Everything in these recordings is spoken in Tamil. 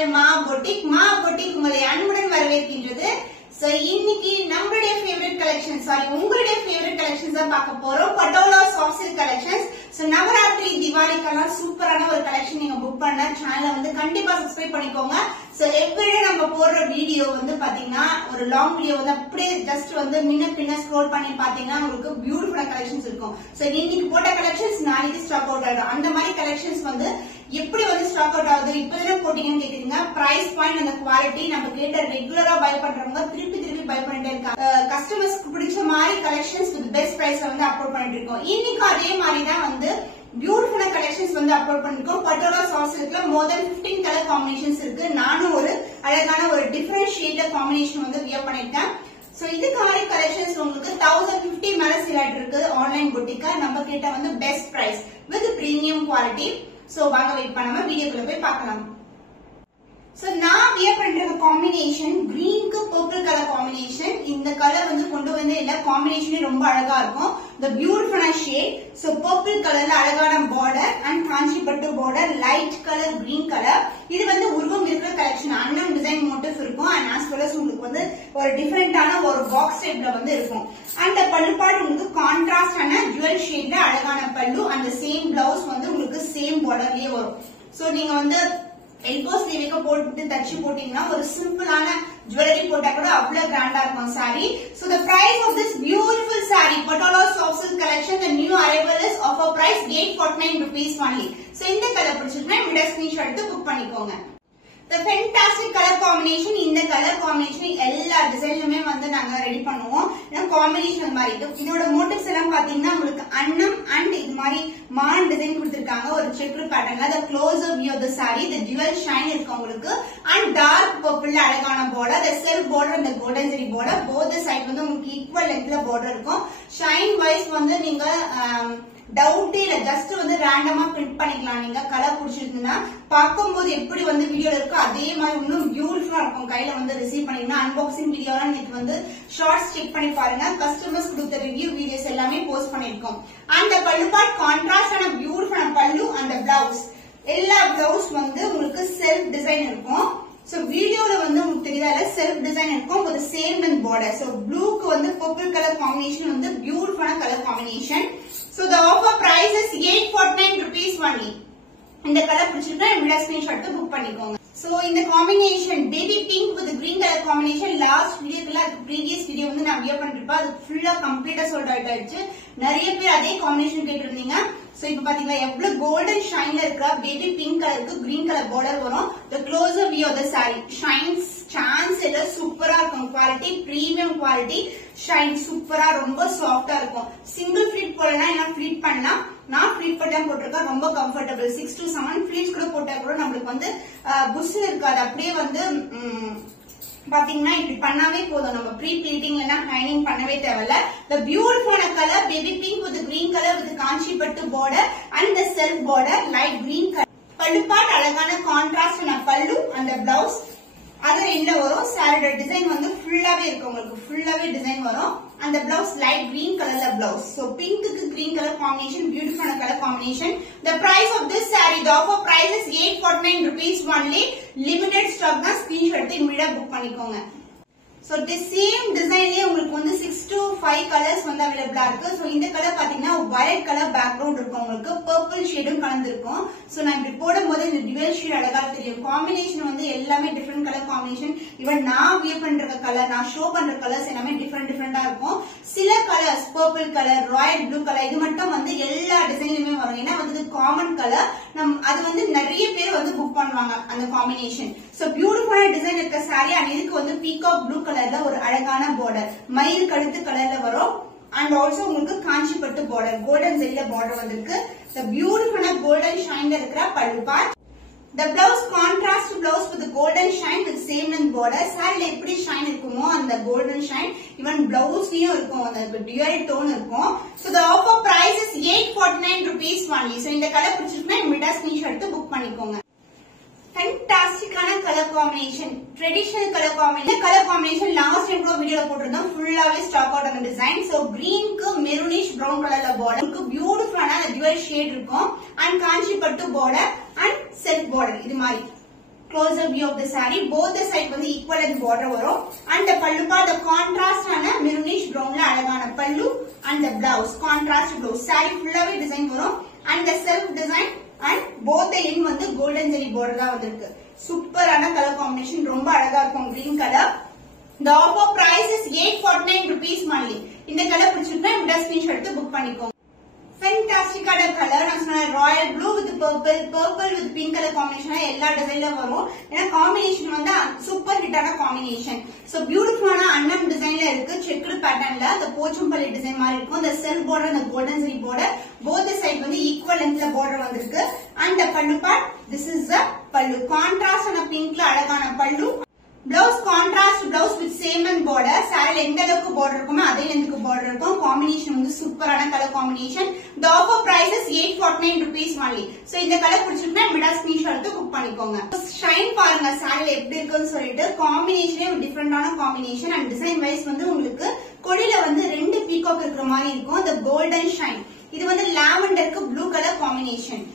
சேனல் மா பொட்டிக் உங்களை அன்புடன் வரவேற்கின்றது. சோ இன்னைக்கு நம்மளுடைய ஃபேவரட் கலெக்ஷன் உங்களுடைய ஃபேவரட் கலெக்ஷன்ஸ் தான் பார்க்க போறோம். Patola soft silk collections. So Navratri தீபாவளிக்கெல்லாம் சூப்பரான ஒரு கலெக்ஷன் நீங்க புக் பண்ண சேனலை வந்து கண்டிப்பா சப்ஸ்கிரைப் பண்ணிக்கோங்க. சோ எவ்ரிடே நம்ம போடுற வீடியோ வந்து பாத்தீங்கன்னா ஒரு லாங் வீடியோ வந்து அப்படியே ஜஸ்ட் வந்து முன்ன பின்ன ஸ்க்ரோல் பண்ணி பாத்தீங்கன்னா உங்களுக்கு பியூட்டிஃபுல்லான கலெக்ஷன்ஸ் இருக்கும். சோ இன்னைக்கு போட்ட கலெக்ஷன்ஸ் நாளைக்கு ஸ்டாக் அவுட் ஆயிடும். அந்த மாதிரி கலெக்ஷன்ஸ் வந்து எப்படி வந்து ஸ்டாக் அவுட் ஆகுது, இப்பதான் போட்டீங்கன்னு கேக்குறீங்க. பிரைஸ் பாயிண்ட் அந்த குவாலிட்டி நம்ம கேட்ட ரெகுலரா பை பண்றவங்க திருப்பி பை பண்ணிட்டே இருக்காங்க. கஸ்டமர்ஸ்க்கு பிடிச்ச மாதிரி கலெக்ஷன்ஸ் வித் பெஸ்ட் பிரைஸ்ல வந்து அப்லோட் பண்ணிட்டு இருக்கோம். இன்னைக்கு அதே மாதிரி தான் வந்து பியூட்டிஃபுல்லான கலெக்ஷன்ஸ் வந்து அப்லோட் பண்ணிருக்கோம். பட்டோலா சாஃப்ட் சில்க்ல மோர் தென் 15 கலர் காம்பினேஷன்ஸ் இருக்கு. நானும் ஒரு அழகான ஒரு டிஃபரெண்ட் ஷேட் காம்பினேஷன் வந்து வியர் பண்ணிருக்கேன். சோ இதுக்கு மாதிரி கலெக்ஷன்ஸ் உங்களுக்கு 1050 மேல சேல் ஆயிட்டு இருக்கு. ஆன்லைன் பொட்டிக்கா நம்ம கிட்ட வந்து best price with premium quality. So வாங்க வெயிட் பண்ணாம வீடியோக்குள்ள போய் பார்க்கலாம். சோ நான் வியர் பண்ற காம்பினேஷன் கிரீனுக்கு பர்பிள் கலர் காம்பினேஷன். இந்த கலர் வந்து கொண்டு வந்து இல்ல காம்பினேஷனே ரொம்ப அழகா இருக்கும். the beautiful shade. So purple கலர்ல அழகான பார்டர் அண்ட் காஞ்சி பட்டு border, light colour green colour. இது வந்து உருவம் இருக்கிற கலெக்ஷன். அன்னம் டிசைன் மோட்டிவ் இருக்கும் அண்ட் as well as உங்களுக்கு வந்து ஒரு டிஃபரெண்டான ஒரு பாக்ஸ் டைப்ல வந்து இருக்கும். அண்ட் பல்லு பார்ட் உங்களுக்கு கான்ட்ராஸ்ட் ஆன ஜுவல் ஷேட்ல அழகான பல்லு அந்த சேம் பிளவுஸ் வந்து உங்களுக்கு சேம் பார்டர்லயே வரும். சோ நீங்க வந்து எல்போ ஸ்லீவுக்கு போட்டு தச்சு போட்டீங்கன்னா ஒரு சிம்பிளான ஜுவல்லரி போட்டா கூட அவ்வளவு கிராண்டா இருக்கும் sorry. So the price of this beautiful saree, Patola soft silk collection, the new arrival is offer price 849 rupees only. So இந்த கலர் பிடிச்சிருந்தா இந்த ஸ்கிரீன்ஷாட் எடுத்து புக் பண்ணிக்கோங்க. The fantastic color combination, இந்த கலர் காம்பினேஷன் எல்லா டிசைன்லயுமே வந்து நாங்க ரெடி பண்ணுவோம். காம்பினேஷன் மாதிரி இதோட மோட்டிவ்ஸ் எல்லாம் பாத்தீங்கன்னா உங்களுக்கு அன்னம் அண்ட் இது மாதிரி மான் டிசைன் கொடுத்திருக்காங்க ஒரு செக்குடு பேட்டர்ன்ல. the closer view of the saree, the dual shine இருக்கு உங்களுக்கு அண்ட் டார்க் பர்பிள் அழகான border, the self border and the golden zari border, both the side வந்து உங்களுக்கு ஈக்குவல் லென்த்ல பார்டர் இருக்கும். ஷைன் வைஸ் வந்து நீங்க டவுட்டே இல்ல, ஜஸ்ட் வந்து ரேண்டமா பிரிண்ட் பண்ணிக்கலாம். நீங்க கலர் பிடிச்சிருக்குன்னா பார்க்கும்போது எப்படி வந்து வீடியோல இருக்கோ அதே மாதிரி இன்னும் பியூட்டிஃபுல்லா இருக்கும். கையில வந்து ரிசீவ் பண்ணீங்கன்னா அன்பாக்சிங் வீடியோலாம் இன்னைக்கு வந்து ஷார்ட்ஸ் செக் பண்ணி பாருங்க. கஸ்டமர்ஸ் கொடுத்த ரிவ்யூ வீடியோஸ் எல்லாமே போஸ்ட் பண்ணிருக்கோம். அந்த பல்லு பார்ட் கான்ட்ராஸ்ட் ஆன பியூட்டிஃபுல்லான பல்லு அந்த பிளவுஸ் எல்லா பிளவுஸ் வந்து உங்களுக்கு செல்ஃப் டிசைன் இருக்கும். சோ வீடியோல வந்து உங்களுக்கு தெரியல செல்ஃப் டிசைன் இருக்கும் ஒரு சேம் வித் பார்டர். சோ ப்ளூக்கு வந்து பர்பிள் கலர் காம்பினேஷன் வந்து பியூட்டிஃபுல்லான colour combination. So the offer price is 849 rupees only. இந்த கலர் பிடிச்சிருந்தா இந்த ஸ்கிரீன்ஷாட் எடுத்து புக் பண்ணிக்கோங்க. சோ இந்த combination baby pink with green colour combination last வீடியோக்குள்ள ப்ரீவியஸ் வீடியோ வந்து நான் வியர் பண்ணிருப்பேன். அது ஃபுல்லா கம்ப்ளீட்டா சோல்ட் அவுட் ஆயிடுச்சு. நிறைய பேர் அதே காம்பினேஷன் கேட்டிருந்தீங்க. சோ இப்ப பாத்தீங்களா எவ்வளவு கோல்டன் ஷைன்ல இருக்க பேபி பிங்க் கலருக்கு கிரீன் கலர் பார்டர் வரும். the closer view of the saree shines chance இல்ல, சூப்பரா இருக்கும். குவாலிட்டி பிரீமியம் குவாலிட்டி, ஷைன் சூப்பரா ரொம்ப சாஃப்டா இருக்கும். சிங்கிள் ஃபிளீட் போடனா என்ன ஃபிளீட் பண்ணலாம். நான் ஃபிளீட் பண்ண போட்டிருக்கேன். ரொம்ப கம்ஃபர்டபிள். 6 to 7 ஃபிளீட்ஸ் கூட போட்டா கூட நம்மளுக்கு வந்து புஷ் இருக்காது. அப்படியே வந்து பாத்தீங்கன்னா இப்படி பண்ணாவே போதும். நம்ம ப்ரீ பிளீட்டிங் எல்லாம் ஹைனிங் பண்ணவே தேவையில்ல. the beautiful color baby pink with green color with காஞ்சி பட்டு border and the self border light green color. பல்லு பார்ட் அழகான கான்ட்ராஸ்ட் ஆன பல்லு அந்த பிளவுஸ் அது ரெண்டுல வரும். சாரியோட டிசைன் வந்து ஃபுல்லாவே இருக்கு. உங்களுக்கு ஃபுல்லாவே டிசைன் வரும். அந்த பிளவுஸ் லைட் கிரீன் கலர்ல பிளவுஸ். சோ பிங்க்குக்கு கிரீன் கலர் காம்பினேஷன், பியூட்டிஃபுல்லான colour combination. The price of this saree, the offer price is 849 rupees only. Limited stock தான். ஸ்கிரீன்ஷாட் எடுத்து இமிடியா புக் பண்ணிக்கோங்க. சோ தி சேம் டிசைன்லயே உங்களுக்கு வந்து 6 to 5 கலர்ஸ் வந்து அவைலபிளா இருக்கு. சோ இந்த கலர் பாத்தீங்கன்னா வயலட் கலர் பேக்ரவுண்ட் இருக்கும். உங்களுக்கு பர்பிள் ஷேடும் கலந்துருக்கும். சோ நான் இப்படி போடும்போது இந்த டுவல் ஷேட் அழகா தெரியும். காம்பினேஷன் வந்து எல்லாமே டிஃபரெண்ட் கலர் காம்பினேஷன். ஈவன் நான் வியர் பண்ற கலர், நான் ஷோ பண்ற கலர்ஸ் எல்லாமே டிஃபரெண்டா இருக்கும். சில colours purple colour, Royal blue colour இது மட்டும் வந்து எல்லா டிசைன்லயுமே வரும். ஏன்னா வந்து காமன் கலர் அது வந்து நிறைய பேர் வந்து புக் பண்ணுவாங்க அந்த காம்பினேஷன். சோ பியூட்டிஃபுல்லான டிசைன் இருக்க சாரி அண்ட் இதுக்கு வந்து பீகாக் ப்ளூ கலர்ல ஒரு அழகான பார்டர் மயில் கழுத்து கலர்ல வரும். அண்ட் ஆல்சோ உங்களுக்கு காஞ்சி பட்டு பார்டர் கோல்டன் ஜெரில பார்டர் வந்திருக்கு. the beautiful golden shine இருக்கிற பல்லு part. the blouse contrast blouse with the golden shine with same length border. சாரில எப்படி ஷைன் இருக்குமோ அந்த golden shine ஈவன் பிளவுஸ்லயும் இருக்கும். அந்த dual tone இருக்கும். so the offer price is 849 rupees only. so இந்த கலர் பிடிச்சிருக்குன்னா இமிடியா ஸ்கிரீன்ஷாட் எடுத்து புக் பண்ணிக்கோங்க. ஃபேன்டாஸ்டிக்கான colour combination, traditional colour combination. Colour combination last time கூட வீடியோல போட்டிருந்தோம். ஃபுல்லாவே ஸ்டாக் அவுட் ஆன டிசைன். சோ கிரீனுக்கு மெரூனிஷ் பிரவுன் கலர்ல பார்டர், பியூட்டிஃபுல்லான டுவல் ஷேட் இருக்கும். அண்ட் காஞ்சி பட்டு பார்டர் அண்ட் செல்ஃப் பார்டர் இது மாதிரி closer view of the saree. Both the side வந்து equivalent border வரும். And the pallu part the contrast ஆன maroonish brown ல அழகான pallu and the blouse contrast blouse. Saree ஃபுல்லாவே டிசைன் வரும். And the self design and both the end வந்து golden zari border தான் வந்திருக்கு. சூப்பரான கலர் காம்பினேஷன், ரொம்ப அழகா இருக்கும் green color. The offer price is 849 rupees only. இந்த கலர் பிடிச்சிருந்தா இந்த ஸ்கிரீன்ஷாட் எடுத்து புக் பண்ணிக்கோங்க. ஃபேண்டாஸ்டிக்கான கலர் நான் சொன்ன Royal blue with purple with pink colour combination எல்லா டிசைன்ல வரும். ஏன்னா காம்பினேஷன் வந்து சூப்பர் ஹிட்டான காம்பினேஷன். சோ பியூட்டிஃபுல்லான அன்னம் டிசைன்ல இருக்கு, செக்குடு பேட்டர்ன்ல அந்த போச்சம்பள்ளி டிசைன் மாதிரி இருக்கும். இந்த செல்ஃப் பார்டர் அந்த golden zari border both side வந்து ஈக்குவல் லென்த்ல பார்டர் வந்திருக்கு. அண்ட் பல்லு பார்ட் திஸ் இஸ் த பல்லு கான்ட்ராஸ்ட் ஆன பிங்க்ல அழகான பல்லு. Blouse contrast blouse with same and border. saree எந்த அளவுக்கு border இருக்குமோ அதே லென்த்க்கு border இருக்கும். காம்பினேஷன் வந்து சூப்பரான colour combination. The offer price is 849 rupees only. So இந்த கலர் பிடிச்சிருந்தா மிடா ஸ்கிரீன்ஷாட் எடுத்து புக் பண்ணிக்கோங்க. ஷைன் பாருங்க saree எப்படி இருக்குன்னு சொல்லிட்டு காம்பினேஷனே டிஃபரண்டான காம்பினேஷன் அண்ட் டிசைன் வைஸ் வந்து உங்களுக்கு கொடியில வந்து ரெண்டு பீகாக் இருக்கிற மாதிரி இருக்கும். the golden shine இது வந்து லாவெண்டருக்கு ப்ளூ கலர் காம்பினேஷன்.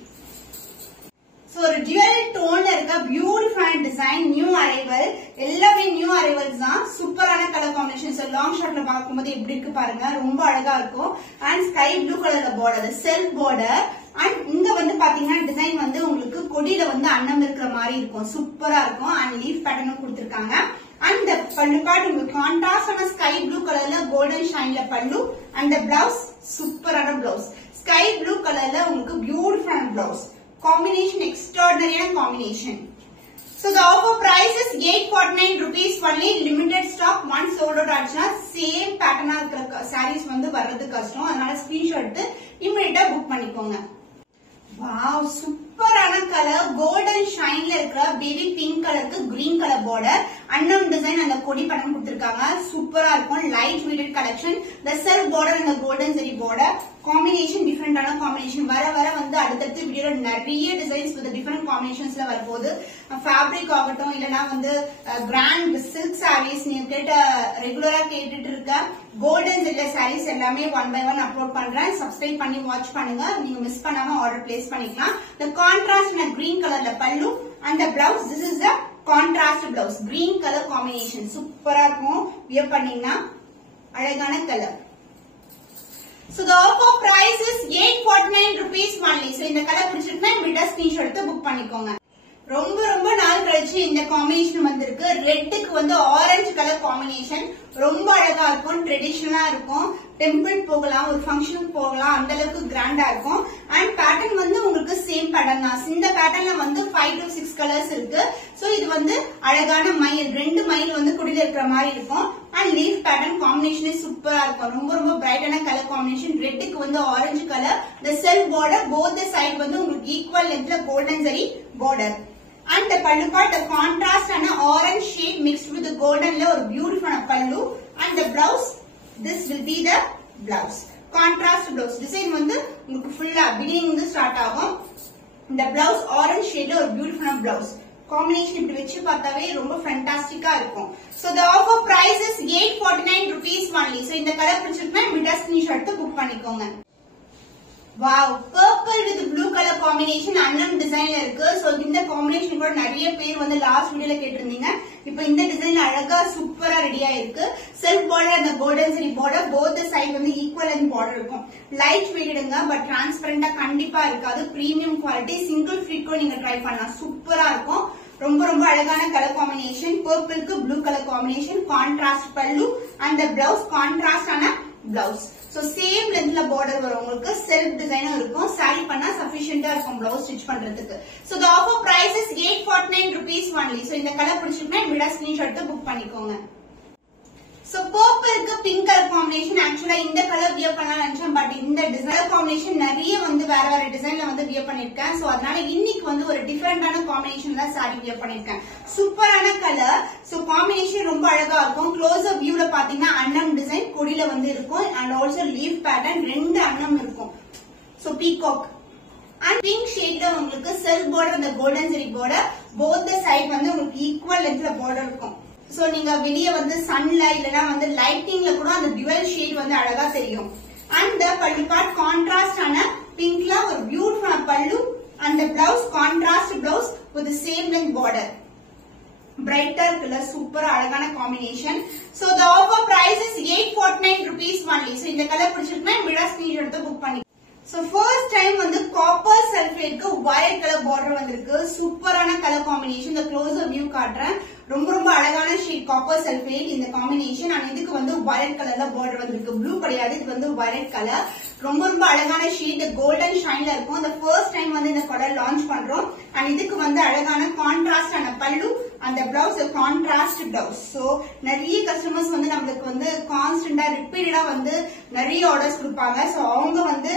So ஒரு dual tone இருக்க பியூட்டிஃபுல்லான டிசைன், நியூ அரைவல், எல்லாமே நியூ அரைவல்ஸ் தான். சூப்பரான கலர் காம்பினேஷன். சோ லாங் ஷாட்ல பாக்கும்போது எப்படி இருக்கு பாருங்க, ரொம்ப அழகா இருக்கும். அண்ட் ஸ்கை ப்ளூ கலர்ல பார்டர், செல்ஃப் பார்டர். அண்ட் இங்க வந்து பாத்தீங்கன்னா டிசைன் வந்து உங்களுக்கு கொடியில வந்து அன்னம் இருக்கிற மாதிரி இருக்கும், சூப்பரா இருக்கும். அண்ட் லீஃப் பேட்டர்னும் கொடுத்திருக்காங்க. அண்ட் பல்லு பார்ட் உங்களுக்கு கான்ட்ராஸ்ட் ஆன ஸ்கை ப்ளூ கலர்ல கோல்டன் ஷைன்ல பல்லு. அண்ட் பிளவுஸ் சூப்பரான பிளவுஸ், ஸ்கை ப்ளூ கலர்ல உங்களுக்கு பியூட்டிஃபுல்லான blouse. Combination extraordinary combination. So the offer price is 849 rupees only. Limited stock, once sold out ஆச்சுனா same pattern இருக்கிற sarees வந்து வர்றது கஷ்டம். அதனால ஸ்கிரீன்ஷாட் எடுத்து இமிடியேட்டா புக் பண்ணிக்கோங்க. வாவ் சூப்பரான கலர், கோல்டன் ஷைன்ல இருக்கிற பேபி பிங்க் கலருக்கு கிரீன் கலர் பார்டர், அன்னம் டிசைன் அந்த கொடி பேட்டர்ன் கொடுத்திருக்காங்க. சூப்பரா இருக்கும். Light weighted collection. the self border and the golden zari border combination டிஃபரெண்டான காம்பினேஷன். வர வர வந்து அடுத்தடுத்து வீடியோல நிறைய டிசைன்ஸ் வித் டிஃபரெண்ட் காம்பினேஷன்ஸ்ல வரப்போகுது. ஃபேப்ரிக் ஆகட்டும் இல்லனா வந்து கிராண்ட் சில்க் சாரீஸ், நீங்க கேட்ட ரெகுலரா கேட்டுட்டு இருக்க கோல்டன் ஜெரி சாரீஸ் எல்லாமே ஒன் பை ஒன் அப்லோட் பண்றேன். சப்ஸ்கிரைப் பண்ணி வாட்ச் பண்ணுங்க. நீங்க மிஸ் பண்ணாம ஆர்டர் பிளேஸ் பண்ணிக்கலாம். the contrast in a green colorல பல்லு and the blouse this is the contrast blouse, green color combination. சூப்பரா இருக்கும். வியர் பண்ணீங்கன்னா அழகான colour. So the offer price is 849 rupees only. So இந்த கலர் பிடிச்சிருந்தா இந்த ஸ்கிரீன்ஷாட் எடுத்து புக் பண்ணிக்கோங்க. ரொம்ப ரொம்ப நாள் கழிச்சு இந்த காம்பினேஷன் வந்திருக்கு. ரெட்டுக்கு வந்து ஆரஞ்சு கலர் காம்பினேஷன் ரொம்ப அழகா இருக்கும், ட்ரெடிஷனலா இருக்கும். டெம்பிள் போகலாம், ஒரு ஃபங்க்ஷனுக்கு போகலாம், அந்த அளவுக்கு கிராண்டா இருக்கும். அண்ட் பேட்டர்ன் வந்து உங்களுக்கு சேம் பேட்டர்ன் தான். இந்த பேட்டர்ன்ல வந்து 5 to 6 கலர்ஸ் இருக்கு. சோ இது வந்து அழகான மயில், ரெண்டு மயில் வந்து குடியில இருக்கிற மாதிரி இருக்கும். அண்ட் லீஃப் பேட்டர்ன் காம்பினேஷனே சூப்பரா இருக்கும். ரொம்ப ரொம்ப பிரைட்டான கலர் காம்பினேஷன். ரெட்டுக்கு வந்து orange colour, the self border both the side வந்து உங்களுக்கு ஈக்குவல் லென்த்ல golden zari border. And the pallu part the contrast and orange shade mixed with the golden la or beautiful pallu. And the blouse this will be the blouse, contrast blouse design வந்து உங்களுக்கு ஃபுல்லா beginning வந்து ஸ்டார்ட் ஆகும். இந்த blouse orange shade la or beautiful blouse combination இப்படி வெச்சு பார்த்தாவே ரொம்ப ஃபேண்டாஸ்டிக்கா இருக்கும். So the offer price is 849 rupees only. So இந்த கலர் பிடிச்சிருந்தா இந்த ஸ்கிரீன்ஷாட் எடுத்து புக் பண்ணிக்கோங்க. Wow purple with blue color combination அன்னம் டிசைன்ல இருக்கு. சோ இந்த காம்பினேஷன் கூட நிறைய பேர் வந்து லாஸ்ட் வீடியோல கேட்டிருந்தீங்க. இப்போ இந்த டிசைன்ல அழகா சூப்பரா ரெடியா இருக்கு. செல்ஃப் பார்டர் அந்த golden zari border both side வந்து ஈக்குவல் அண்ட் பார்டர் இருக்கும். லைட் வெயிட்டடுங்க பட் டிரான்ஸ்பரண்டா கண்டிப்பா இருக்காது. Premium quality. சிங்கிள் ஃபிட்க்கும் நீங்க ட்ரை பண்ணலாம், சூப்பரா இருக்கும். ரொம்ப ரொம்ப அழகான கலர் காம்பினேஷன். பர்பிள்க்கு blue colour combination, contrast pallu and blouse contrast ஆன பிளவுஸ். சோ சேம் லென்த்ல பார்டர் வரும். உங்களுக்கு செல்ஃப் டிசைனும் இருக்கும். சாரி பண்ணா சஃபிஷியன்ட்டா இருக்கும் பிளவுஸ் ஸ்டிச் பண்றதுக்கு. So the offer price is 849 rupees only. So இந்த கலர் பிடிச்சிருந்தா இந்த ஸ்கிரீன்ஷாட் எடுத்து புக் பண்ணிக்கோங்க. சோ பர்பிள்க்கு பிங்க் கலர் காம்பினேஷன். ஆக்சுவலா இந்த கலர் வியர் பண்ணலாம் நினைச்சேன், பட் இந்த டிசைன் காம்பினேஷன் நிறைய வந்து வேற வேற டிசைன்ல வந்து வியர் பண்ணிருக்கேன். சோ அதனால இன்னைக்கு வந்து ஒரு டிஃபரெண்டான காம்பினேஷன்ல சாரி வியர் பண்ணிருக்கேன். சூப்பரான கலர். சோ காம்பினேஷன் ரொம்ப அழகா இருக்கும். க்ளோஸ் வியூல பாத்தீங்கன்னா அன்னம் டிசைன் கொடியில வந்து இருக்கும். அண்ட் ஆல்சோ லீஃப் பேட்டர்ன் ரெண்டு அன்னம் இருக்கும். சோ பீகாக் அண்ட் பிங்க் ஷேட்ல உங்களுக்கு செல்ஃப் பார்டர் அந்த golden zari border both side வந்து உங்களுக்கு ஈக்குவல் லென்த்ல பார்டர் இருக்கும். சோ நீங்க வெளிய வந்து சன்ல இல்லனா வந்து லைட்டிங்ல கூட அந்த டுவல் ஷேட் வந்து அழகா தெரியும். And the pallu part contrast ஆன பிங்க்ல ஒரு பியூட்டிஃபுல் பல்லு and the blouse contrast blouse with the same length border. பிரைட்டா இருக்குல்ல, சூப்பர் அழகான combination. So the offer price is 849 rupees only. So இந்த கலர் பிடிச்சிருக்குன்னா இமிடியா ஸ்கிரீன்ஷாட் எடுத்து புக் பண்ணி. சோ ஃபர்ஸ்ட் டைம் வந்து காப்பர் சல்ஃபேட்க்கு வயலட் கலர் பார்டர் வந்திருக்கு. சூப்பரான கலர் காம்பினேஷன். இந்த க்ளோஸர் வியூ காட்டுறேன். ரொம்ப ரொம்ப அழகான ஷேட் காப்பர் சல்ஃபேட் இந்த காம்பினேஷன். அண்ட் இதுக்கு வந்து வயலட் கலர்ல பார்டர் வந்திருக்கு. ப்ளூ கிடையாது, இது வந்து வயலட் கலர். ரொம்ப ரொம்ப அழகான ஷேட், கோல்டன் ஷைன்ல இருக்கும். இந்த ஃபர்ஸ்ட் டைம் வந்து இந்த கலர் லான்ச் பண்றோம். அண்ட் இதுக்கு வந்து அழகான கான்ட்ராஸ்ட் ஆன பல்லு, அந்த பிளவுஸ் கான்ட்ராஸ்ட் பிளவுஸ். சோ நிறைய கஸ்டமர்ஸ் வந்து நம்மளுக்கு வந்து கான்ஸ்டன்டா ரிப்பீட்டடா வந்து நிறைய ஆர்டர்ஸ் கொடுப்பாங்க. சோ அவங்க வந்து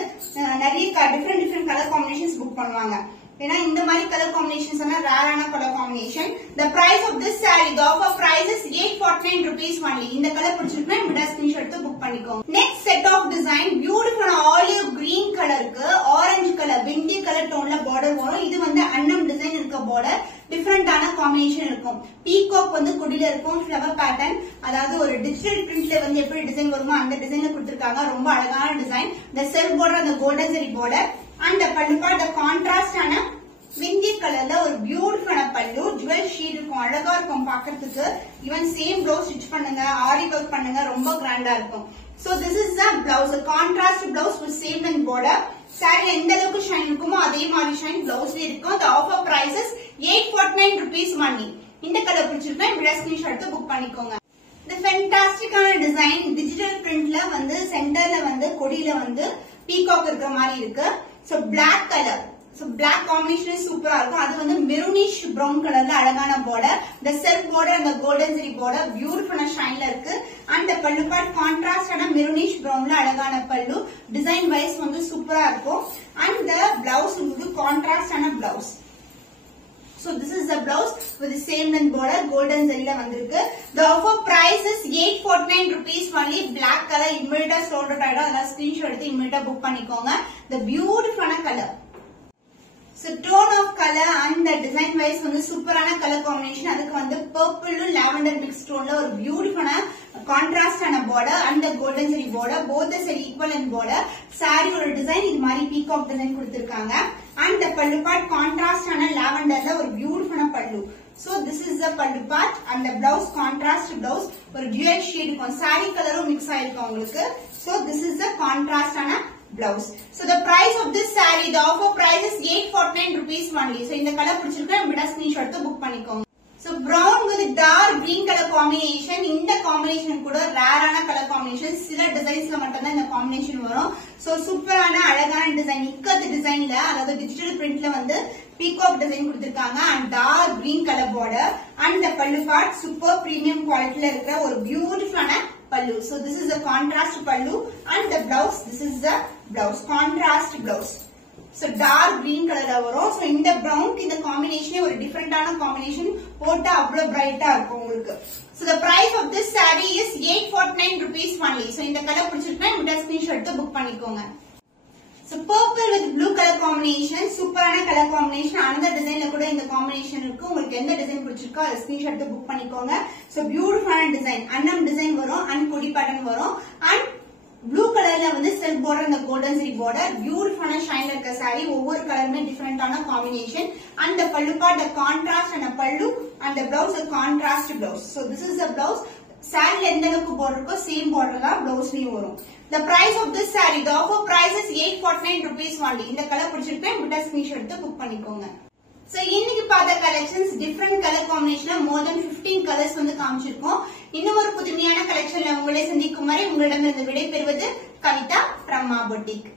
நிறைய டிஃபரெண்ட் கலர் காம்பினேஷன்ஸ் புக் பண்ணுவாங்க. ஏன்னா இந்த மாதிரி கலர் காம்பினேஷன்ஸ் எல்லாம் ரேரான colour combination. The price of this saree, the offer price is 849 rupees only. இந்த கலர் பிடிச்சிருக்குன்னா இமிடியா ஸ்கிரீன்ஷாட் எடுத்து புக் பண்ணிக்கோங்க. Next set of design beautiful olive green கலருக்கு ஆரஞ்சு கலர் விண்டி கலர் டோன்ல பார்டர் வரும். இது வந்து அன்னம் டிசைன் இருக்க பார்டர். டிஃபரெண்டான காம்பினேஷன் இருக்கும். பீகாக் வந்து குடியில இருக்கும். ஃபிளவர் பேட்டர்ன், அதாவது ஒரு டிஜிட்டல் பிரிண்ட்ல வந்து எப்படி டிசைன் வருமோ அந்த டிசைன்ல கொடுத்திருக்காங்க. ரொம்ப அழகான டிசைன். இந்த செல்ஃப் பார்டர், அந்த கோல்டன் ஜெரி பார்டர் அண்ட் பல்லுப்பா the கான்ட்ராஸ்ட் ஆன விந்தி கலர்ல ஒரு பியூட்டிஃபுல்லான பல்லு. ஜுவல் ஷீட் இருக்கும், அழகா இருக்கும் பாக்கிறதுக்கு. ஈவன் சேம் ப்ளவுஸ் ஸ்டிச் பண்ணுங்க, ஆரி ஒர்க் பண்ணுங்க, ரொம்ப கிராண்டா இருக்கும். So this is the blouse, contrast blouse with same length border. Sorry எந்த அளவுக்கு ஷைன் இருக்குமோ அதே மாதிரி ஷைன் பிளவுஸ்ல இருக்கும். The offer price is 849 rupees only. இந்த கலர் பிடிச்சிருக்கா இமிடியா ஸ்கிரீன்ஷாட் எடுத்து புக் பண்ணிக்கோங்க. இந்த ஃபென்டாஸ்டிக்கான டிசைன் டிஜிட்டல் பிரிண்ட்ல வந்து சென்டர்ல வந்து கொடியில வந்து பீகாக் இருக்கிற மாதிரி இருக்கு. So black colour, so black combination சூப்பரா இருக்கும். அது வந்து மெரூனிஷ் பிரவுன் கலர்ல அழகான பார்டர். இந்த செல்ஃப் பார்டர், அந்த கோல்டன் ஜெரி பார்டர் பியூட்டிஃபுல்லான ஷைன்ல இருக்கு. அண்ட் பல்லு பார்ட் கான்ட்ராஸ்ட் ஆன மெரூனிஷ் பிரவுன்ல அழகான பல்லு. டிசைன் வைஸ் வந்து சூப்பரா இருக்கும். அண்ட் the பிளவுஸ் வந்து கான்ட்ராஸ்ட் ஆன blouse. So this is the blouse with the same length border, golden zari வந்திருக்கு. The offer price is 849 rupees only. Black color immediate sold out ஆயிடும். அத ஸ்கிரீன்ஷாட் எடுத்து immediate புக் பண்ணிக்கோங்க. The beautiful color. So tone of color and the design wise வந்து சூப்பரான கலர் காம்பினேஷன். அதுக்கு வந்து purple lavender mixed toneல ஒரு பியூட்டிஃபுல்லான கான்ட்ராஸ்ட் ஆன border and the golden zari border, both the sari equal in border. saree ஒரு டிசைன் இது மாதிரி பீகாக் டிசைன் கொடுத்திருக்காங்க. and the pallu part contrast ஆன lavenderல ஒரு பியூட்டிஃபுல்லான பல்லு. So this is the pallu part and the blouse contrast blouse ஒரு dual shade இருக்கும். saree கலரும் mix ஆயிருக்கு உங்களுக்கு. So this is the contrast ஆன blouse. So the price of this saree, the offer price is 849 rupees only. So இந்த கலர் பிடிச்சிருக்கா இமிடியா ஸ்கிரீன்ஷாட் எடுத்து புக் பண்ணிக்கோங்க. So brown with dark green color combination. இந்த காம்பினேஷன் கூட ரேரான கலர் காம்பினேஷன். சில டிசைன்ஸ்ல மட்டும் தான் இந்த காம்பினேஷன் வரும். So சூப்பரான அழகான டிசைன். இக்கத்து டிசைன்ல, அதாவது டிஜிட்டல் பிரிண்ட்ல வந்து பீகாக் டிசைன் கொடுத்திருக்காங்க. And dark green colour border and the pallu part super premium குவாலிட்டில இருக்கிற ஒரு பியூட்டிஃபுல்லான pallu. So this is the contrast pallu and the blouse. This is the blouse, contrast blouse. So dark green color வரும். So இந்த brown இந்த காம்பினேஷனே ஒரு டிஃபரெண்டான காம்பினேஷன். போட்டா அவ்வளவு பிரைட்டா இருக்கும் உங்களுக்கு. So the price of this saree is 849 rupees only. So இந்த கலர் பிடிச்சிருக்கா இமிடியா ஸ்கிரீன்ஷாட் எடுத்து புக் பண்ணிக்கோங்க. So purple with blue color combination, சூப்பரான கலர் காம்பினேஷன். அந்த டிசைன்ல கூட இந்த காம்பினேஷன் இருக்கு. உங்களுக்கு எந்த டிசைன் பிடிச்சிருக்கோ அதை ஸ்கிரீன்ஷாட் எடுத்து புக் பண்ணிக்கோங்க. So பியூட்டிஃபுல்லான டிசைன், அன்னம் டிசைன் வரும் அண்ட் கொடி பேட்டர்ன் வரும். அண்ட் ப்ளூ கலர்ல வந்து செல்ஃப் பார்டர், இந்த கோல்டன் ஜெரி பார்டர், பியூட்டிஃபுல்லான ஷைன்ல இருக்க saree. ஒவ்வொரு கலருமே டிஃபரெண்டான காம்பினேஷன். அண்ட் பல்லு பார்ட் கான்ட்ராஸ்ட் ஆன பல்லு and blouse contrast blouse. So this is the blouse. saree எந்த அளவுக்கு பார்டர் இருக்கோ சேம் பார்டர் தான் பிளவுஸ்லயும் வரும். The price of this saree, the offer price is 849 rupees only. இந்த கலர் பிடிச்சிருக்கா இமிடியா ஸ்கிரீன்ஷாட் எடுத்து புக் பண்ணிக்கோங்க. So இன்னைக்கு பார்த்த கலெக்ஷன்ஸ் டிஃபரெண்ட் கலர் காம்பினேஷன்ல more than 15 கலர்ஸ் வந்து காமிச்சிருக்கோம். இன்னும் ஒரு புதுமையான கலெக்ஷன்ல உங்களை சந்திக்கும் வரை உங்களிடம் இருந்து விடை பெறுவது கவிதா from Ma Boutique.